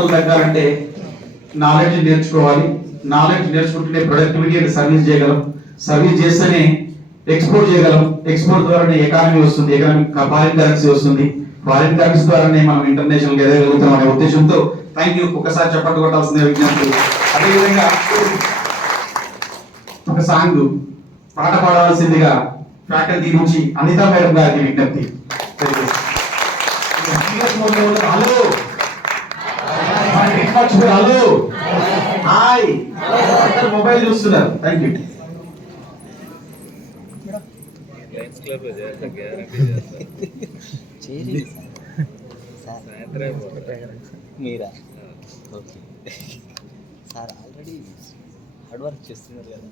పట్టుదల తగ్గాలంటే నాలెడ్జ్ నేర్చుకోవాలి. నాలెడ్జ్ నేర్చుకుంటేనే ప్రొడక్టివిటీ సర్వీస్ చేయగలం. సర్వీస్ చేస్తేనే ఎక్స్పోర్ట్ చేయగలం. ఎక్స్పోర్ట్ ద్వారానే ఎకానమీ వస్తుంది. ఎకనామిక్ ఫారిన్ కరెన్సీ వస్తుంది. ఫారిన్ కరెన్సీ ద్వారానే మనం ఇంటర్నేషనల్ ఎదగలుగుతాం అనే ఉద్దేశంతో థ్యాంక్ యూ ఒకసారి చప్పట్లు కొట్టాల్సిందే విజ్ఞప్తి. అదేవిధంగా ఒక సాంగ్ పాట పాడవలసిందిగా ఫ్యాకల్టీ నుంచి అనితా మేడం గారికి విజ్ఞప్తి. Hello hello hi. మొబైల్ చూస్తున్నారు. Thank you. Meera? Okay. Sir already hard work చేస్తున్నారు కదా.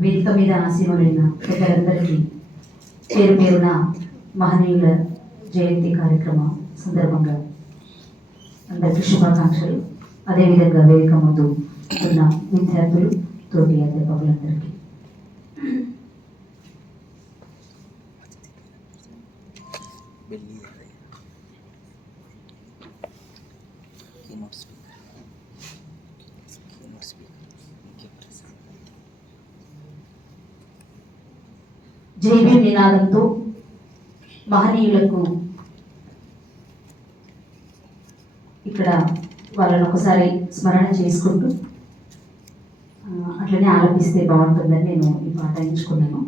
వేదిక మీద ఆశీనులైన పెద్దలందరికీ పేరు పేరున మహనీయుల జయంతి కార్యక్రమం సందర్భంగా అందరికీ శుభాకాంక్షలు. అదేవిధంగా వేదిక ముందు ఉన్న విద్యార్థులు తోటి అధ్యాపకులందరికీ. వెళ్ళి కీనోట్ స్పీకర్ కీనోట్ స్పీకర్ జైవీ నినాదంతో మహనీయులకు ఇక్కడ వాళ్ళని ఒకసారి స్మరణ చేసుకుంటూ అట్లనే ఆలపిస్తే బాగుంటుందని నేను ఈ పాట ఎంచుకున్నాను.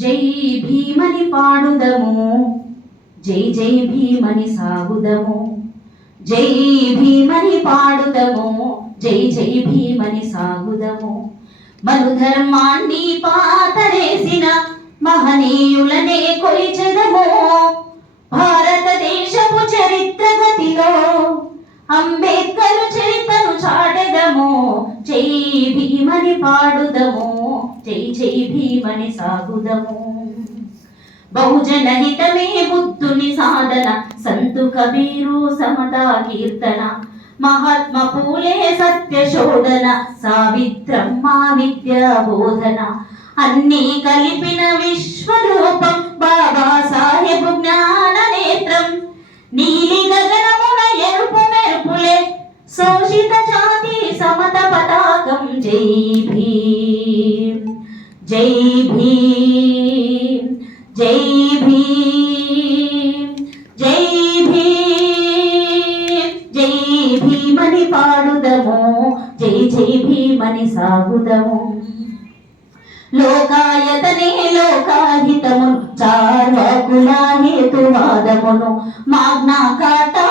జై భీమని పాడుదము జై జై భీమని సాగుదము జై భీమని పాడుదము జై జై భీమని సాగుదము. మను ధర్మాన్ని పాతరేసిన మహనీయులనే కొలిచెదము భారతదేశ చరిత్ర గతిలో అంబేద్కర్ చరిత్రను చాటెదము. జై భీమని పాడుదము. జై జై భీమని సాగుదము. బహుజన హితమే బుద్ధుని సాధన. సంతు కబీరు సమతా కీర్తన. మహాత్మ పూలే సత్య శోధన సావిత్రమ్మ విద్యా బోధన అన్నీ కలిపిన విశ్వ జై భీమ్ జై భీమ్ జై భీమ్ జై భీమ్ జై భీమని పాడుదము జై జై భీమని సాగుదము. లోకాయతనే లోకాహితమును చార్వాకుల హేతువాదమును మాగ్నా కాటా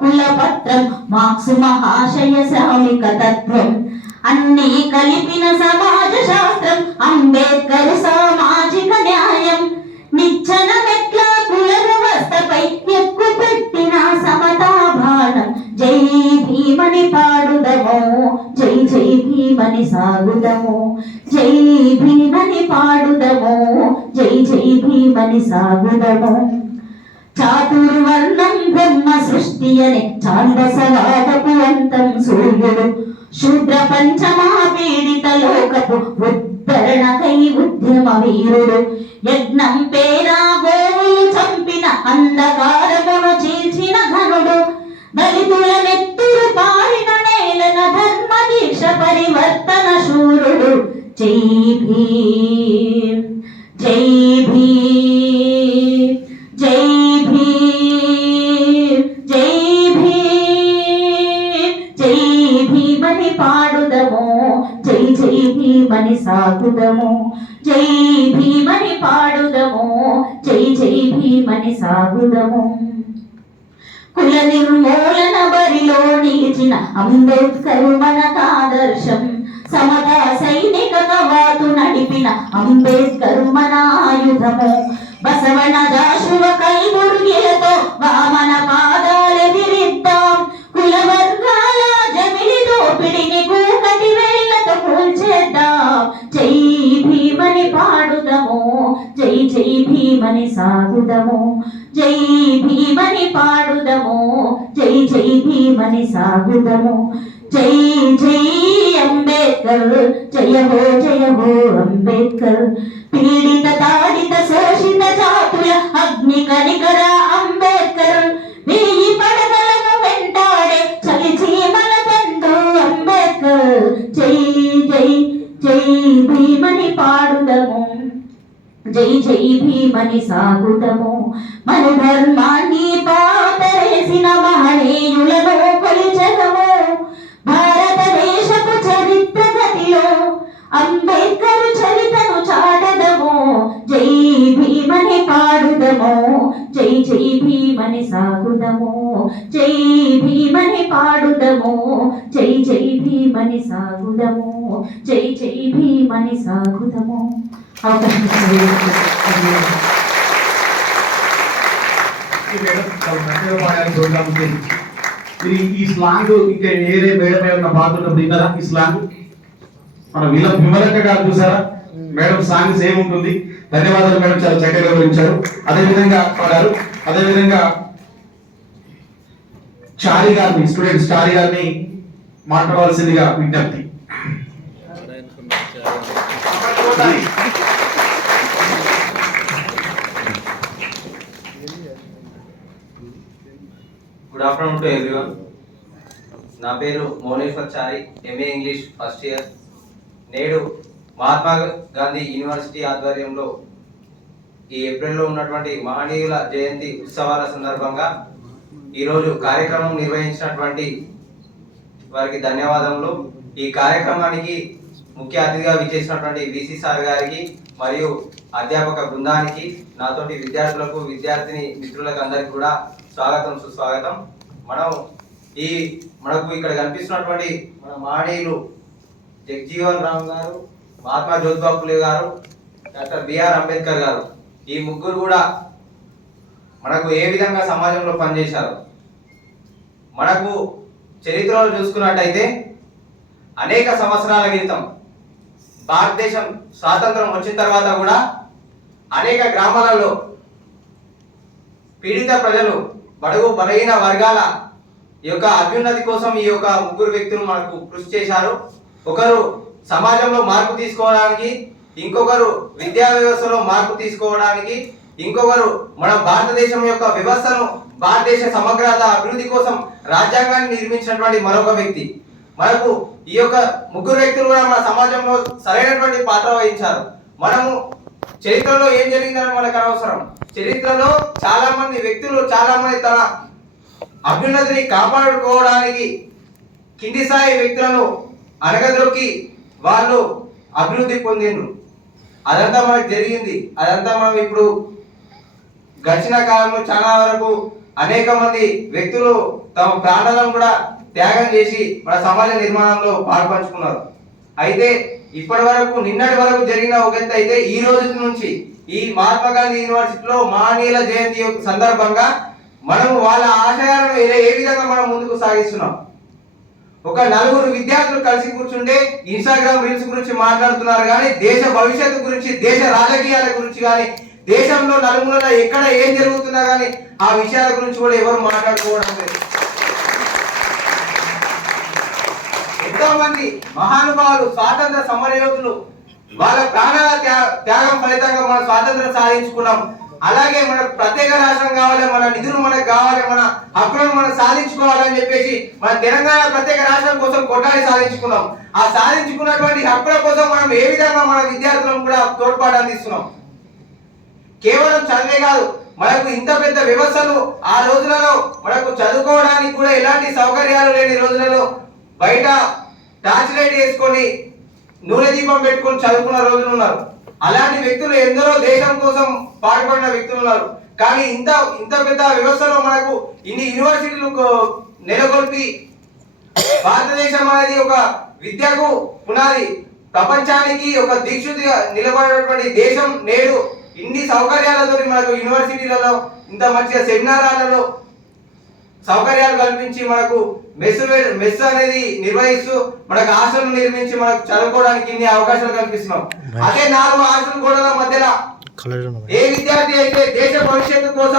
కుల పత్రం మాక్సు మహాశయ సామిక తత్వం. అన్ని కలిపిన సమాజ శాస్త్రం అంబేద్కర్ సామాజిక న్యాయం. నిచ్చన మెట్ల కుల వ్యవస్థపై ఎక్కు పెట్టిన సమతా భానం జై భీమని పాడుదము జై జై భీమని సాగుదము. జై భీమని పాడుదము జై జై భీమని సాగుదము. చాతుర్వర్ణం బ్రహ్మ సృష్టి అని చాందసవాదపు అంతం సూర్యుడు. శూద్ర పంచమాపీడిత లోకపు ఉద్ధరణకై ఉద్యమ వీరుడు యజ్ఞం పేరా గోవులు చంపిన అంధకారమును చీల్చిన ఘనుడు దళితుల నెత్తులు పారిన నేలన ధర్మ దీక్ష పరివర్తన శూరుడు. జై భీమ్. కుల నిర్మూలన బరిలో నిలిచిన అంబేద్కర్ మనకాదర్శం. సమతా సైనిక కవాతు నడిపిన అంబేద్కర్ మన ఆయుధము బసవన దాశువ కైమురుగిలతో వామన పాదాలు విరిద్దాం. కుల వర్గాల జమిలి దోపిడిని కూకటి వేళ్ళతో కూల్చేద్దాం. జై భీమని పాడుదము జై జై భీమని సాగుదము. భీమని పాడుదము. జై జై భీమని సాగుదము. జై జై అంబేద్కర్. జయ హో జయ హో అంబేద్కర్. పీడిత తాడిత శోషిత జాతుల అగ్ని కనికరా జై జై భీమని సాగుదము మన ధర్మాన్ని పాతరేసిన మహనీయులను కొలిచదము. భారతదేశపు చరిత్ర గతిలో అంబేద్కర్ చరితను చాటదము. జై భీమని పాడుదము. జై జై భీమని సాగుదము. జై భీమని పాడుదము. జై జై భీమని సాగుదము. జై జై భీమని సాగుదము. ఈ మేడం ఇది ఈ స్లాంగ్ ఇంకా ఏరే మేడమే ఉన్న పాడుతున్నప్పుడు విన్నారా ఈ స్లాంగ్ మన విల విమలక్క గారు చూసారా మేడం సాంగ్ సేమ్ ఉంటుంది ధన్యవాదాలు మేడం చాలా చక్కగా వివరించారు అదే విధంగా పాడారు అదే విధంగా చారి గారిని స్టూడెంట్ చారి గారిని మాట్లాడవలసిందిగా విజ్ఞప్తి గుడ్ ఆఫ్టర్నూన్ టు ఎవ్రీవన్. నా పేరు Moneshwar Chari MA English first year నేడు మహాత్మా గాంధీ యూనివర్సిటీ ఆధ్వర్యంలో ఈ ఏప్రిల్లో ఉన్నటువంటి మహనీయుల జయంతి ఉత్సవాల సందర్భంగా ఈరోజు కార్యక్రమం నిర్వహించినటువంటి వారికి ధన్యవాదములు. ఈ కార్యక్రమానికి ముఖ్య అతిథిగా విచ్చేసినటువంటి బీసీ సార్ గారికి మరియు అధ్యాపక బృందానికి నాతోటి విద్యార్థులకు విద్యార్థిని మిత్రులకు అందరికి కూడా స్వాగతం సుస్వాగతం. మనం ఈ మనకు ఇక్కడ కనిపిస్తున్నటువంటి మన మాడీలు జగ్జీవన్ రామ్ గారు మహాత్మా జ్యోతిబా ఫులే గారు డాక్టర్ బిఆర్ అంబేద్కర్ గారు. ఈ ముగ్గురు కూడా మనకు ఏ విధంగా సమాజంలో పనిచేశారు మనకు చరిత్రలో చూసుకున్నట్టయితే అనేక సంవత్సరాల క్రితం భారతదేశం స్వాతంత్రం వచ్చిన తర్వాత కూడా అనేక గ్రామాలలో పీడిత ప్రజలు బడుగు బలహీన వర్గాల యొక్క అభ్యున్నతి కోసం ఈ యొక్క ముగ్గురు వ్యక్తులు మనకు కృషి చేశారు. ఒకరు సమాజంలో మార్పు తీసుకోవడానికి ఇంకొకరు విద్యా వ్యవస్థలో మార్పు తీసుకోవడానికి ఇంకొకరు మన భారతదేశం యొక్క వ్యవస్థను భారతదేశ సమగ్రత అభివృద్ధి కోసం రాజ్యాంగాన్ని నిర్మించినటువంటి మరొక వ్యక్తి. మనకు ఈ యొక్క ముగ్గురు వ్యక్తులు కూడా మన సమాజంలో సరైనటువంటి పాత్ర వహించారు. మనము చరిత్రలో ఏం జరిగిందని మనకు అనవసరం. చరిత్రలో చాలా మంది వ్యక్తులు చాలా మంది తన అభ్యున్నతిని కాపాడుకోవడానికి కింది స్థాయి వ్యక్తులను అనగదొక్కి వాళ్ళు అభివృద్ధి పొందిండ్రు. అదంతా మనకు జరిగింది. అదంతా మనం ఇప్పుడు గడిచిన కాలంలో చాలా వరకు అనేక మంది వ్యక్తులు తమ ప్రాణాలను కూడా త్యాగం చేసి మన సమాజ నిర్మాణంలో పాల్పంచుకున్నారు. అయితే ఇప్పటి వరకు నిన్నటి వరకు జరిగిన ఒక ఎత్తు అయితే ఈ రోజు నుంచి ఈ మహాత్మా గాంధీ యూనివర్సిటీలో మహనీయుల జయంతి యొక్క సందర్భంగా మనము వాళ్ళ ఆశయాలను ఏ ఏ విధంగా మనం ముందుకు సాగిస్తున్నాం? ఒక నలుగురు విద్యార్థులు కలిసి కూర్చుంటే ఇన్స్టాగ్రామ్ రీల్స్ గురించి మాట్లాడుతున్నారు కానీ దేశ భవిష్యత్తు గురించి దేశ రాజకీయాల గురించి కానీ దేశంలో నలుమూలల ఎక్కడ ఏం జరుగుతున్నా కానీ ఆ విషయాల గురించి కూడా ఎవరు మాట్లాడుకోవడం లేదు. ఎంతో మంది మహానుభావులు స్వాతంత్ర సమరయోధులు వాళ్ళ ప్రాణాల త్యా- త్యాగం ఫలితంగా మనం స్వాతంత్రం సాధించుకున్నాం. అలాగే మనకు ప్రత్యేక రాష్ట్రం కావాలి మన నిధులు మనకు కావాలి మన హక్కులను మనం సాధించుకోవాలని చెప్పేసి మన తెలంగాణ ప్రత్యేక రాష్ట్రం కోసం కొట్టాలి సాధించుకున్నాం. ఆ సాధించుకున్నటువంటి హక్కుల కోసం మనం ఏ విధంగా మన విద్యార్థులను కూడా తోడ్పాటు అందిస్తున్నాం? కేవలం చదివే కాదు మనకు ఇంత పెద్ద వ్యవస్థలు ఆ రోజులలో మనకు చదువుకోవడానికి కూడా ఎలాంటి సౌకర్యాలు లేని రోజులలో బయట టార్చ్ లైట్ వేసుకొని నూనె దీపం పెట్టుకొని చదువుకున్న రోజులు ఉన్నారు. అలాంటి వ్యక్తులు ఎందరో దేశం కోసం పాటుపడిన వ్యక్తులు ఉన్నారు. కానీ ఇంత ఇంత పెద్ద వ్యవస్థలో మనకు ఇన్ని యూనివర్సిటీలు నెలకొల్పి భారతదేశం అనేది ఒక విద్యకు పునాది ప్రపంచానికి ఒక దీక్షుతిగా నిలబడినటువంటి దేశం నేడు ఇన్ని సౌకర్యాలతో మనకు యూనివర్సిటీలలో ఇంత మంచిగా సెమినారాలలో సౌకర్యాలు కల్పించి మనకు మెస్ మెస్ అనేది నిర్వహిస్తూ మనకు హాస్టల్ నిర్మించి మనకు చదువుకోవడానికి ఇన్ని అవకాశాలు కల్పిస్తున్నాం. అదే నాలుగు హాస్టల్ గోడల మధ్యలో ఏ విద్యార్థి అయితే దేశ భవిష్యత్తు కోసం